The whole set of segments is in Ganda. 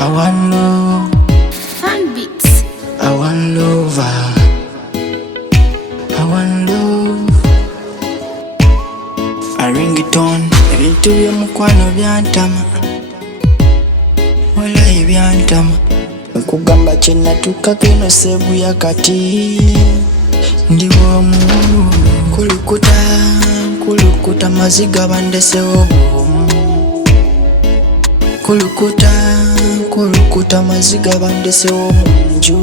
I want love. Fan beats. I want love. I want love. I ring it on. Ebintu by'omukwano byantama. Wallahi byantama. Nkugamba kye natuukako eno seebu ya kati. Ndi bwomu. Kulukuta maziga bandesewo bwomu. Kulukuta maziga bandesewo munju.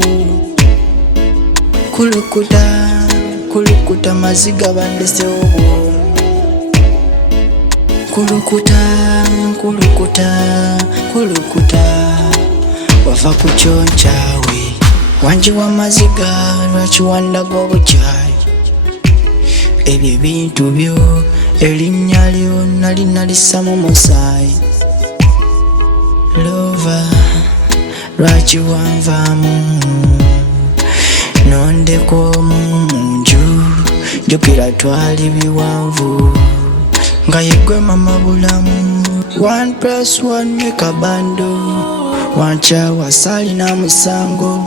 Kulukuta maziga bandesewo bwomu. Kulukuta wava ku kyonchawe wanji wa maziga lwaki wandaga obukyayi. Ebyo ebintu byo erinnya lyo nali nalissa mu musaayi. Lova lwaki wanvaamu nondeko munju jjukira twali biwanvu nga yegwe mama bulamu. 1+1 make a bando wankyawa saalina musango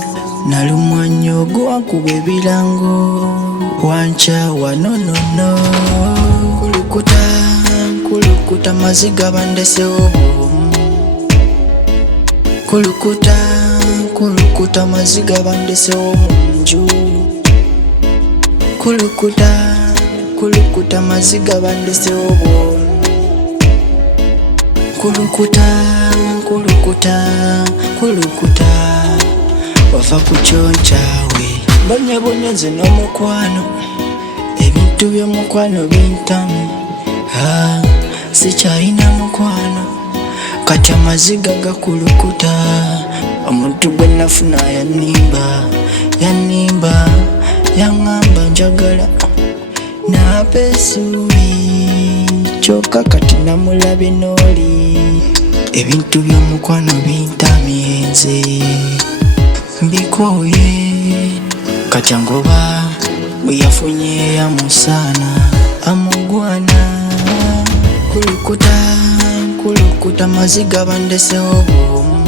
nalumwa nnyo gwankuba ebirango wankyawa nonono. Kulukuta maziga bandesewo bwomu. Kulukuta maziga bandesewo munju. Kulukuta maziga bandesewo bwomu. Kulukuta wava ku kyonchawe bonyabonya nze n'omukwano. Ebintu by'omukwano bintamu. Sikyalina mukwano kati amaziga gakulukuta. Omuntu gwe nafuna yanimba yaŋŋamba njagala naapa essuubi kyokka kati namulabye n'oli. Ebintu by'omukwano bintamye nze mbikooye kati angoba bwe yafunye yamusaana amugwana. Kulukuta maziga bandesewo bwomu.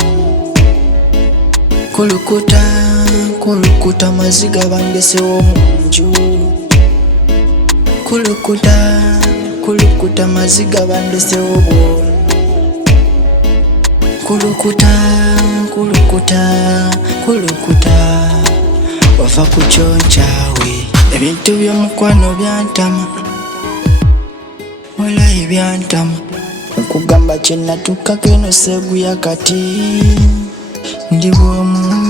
Kulukuta maziga bandesewo munju. Kulukuta maziga bandesewo bwomu. Kulukuta wava ku kyonchawe. Ebintu by'omukwano byantama. Wallahi byantama. Nkugamba kye natuukako eno seegu ya kati. Ndi bwomu.